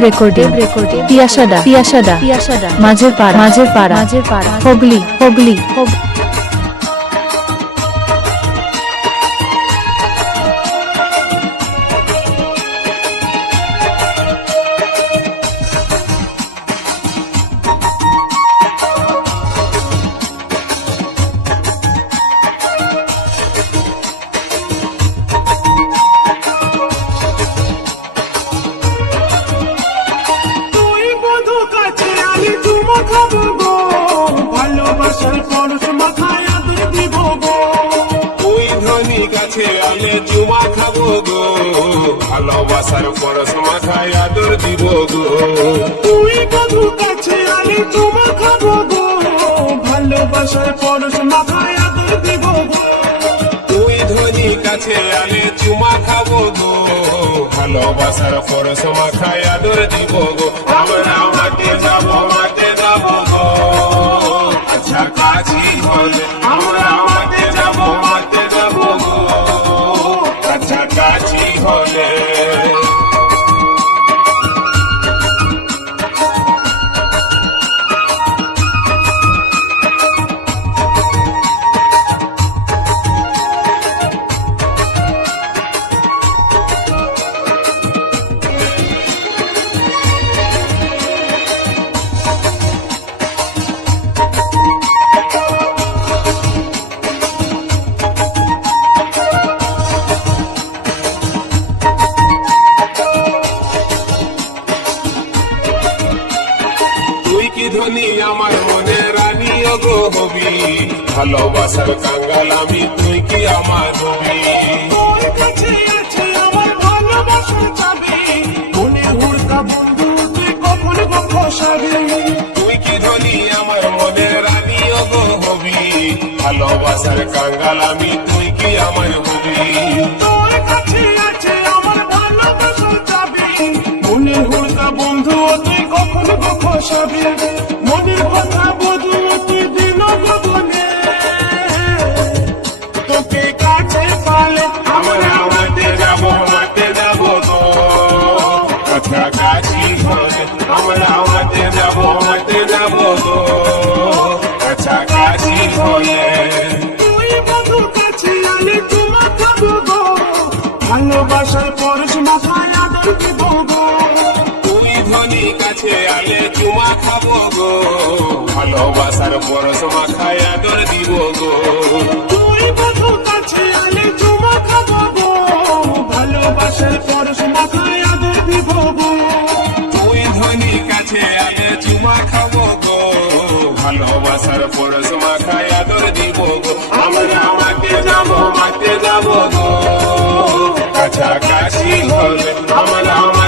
recording তিয়াশাদা মাঝের পাড়া হুগলি ভালোবাসার পরশ মাথায় আদর দিব গো, তুই ধনী কাছে আলে চুমা খাবো গো, ভালোবাসার পরশ মাথায় আদর দিব গো, তুই বধু কাছে আলে চুমা খাবো গো, ভালোবাসার পরশ মাথায় আদর দিব গো, তুই ধনী কাছে আলে চুমা খাবো গো, ভালোবাসার পরশ মাথায় আদর দিব গো, আমরা মাঠে যাবো গো, আচ্ছা কাছি হলে আমরা মাঠে যাবো গো, আচ্ছা কাছি হলে ধনী আমার মনে রানী গো হবি, ভালোবাসার কাঙ্গাল আমি তুই কি আমার হবি, তোর কাছে আছে আমার ভালোবাসার চাবি, মনে হুড়কা বন্ধু তুই কখন ফসাবি, তুই কি ধনী আমার মনে রানী গো হবি, ভালোবাসার কাঙ্গাল আমি তুই কি আমার হবি, তোর কাছে আছে আমার ভালোবাসার চাবি, মনে হুড়কা বন্ধু তুই কখন ফসাবি, মনের কথা বধু তুই দিন গোপনে, তোকে কাছে পালে আমরা মাঠে যাবো গো, কাছাকাছি হলে আমরা মাঠে যাবো গো, কাছাকাছি হলে তুই বধু কাছে আলে চুমা খাবো গো, ভালোবাসার পরশ মাথায় আদর দিব গো, তুই ধনী কাছে আলে চুমা খাবো গো, ভালোবাসার পরশ মাথায় আদর দিব গো, তুই বধু কাছে আলে চুমা খাবো গো, ভালোবাসার পরশ মাথায় আদর দিব গো, তুই ধনী কাছে আলে চুমা খাবো গো, ভালোবাসার পরশ মাথায় আদর দিব গো, আমরা মাঠে যাবো গো, কাছাকাছি হলে আমরা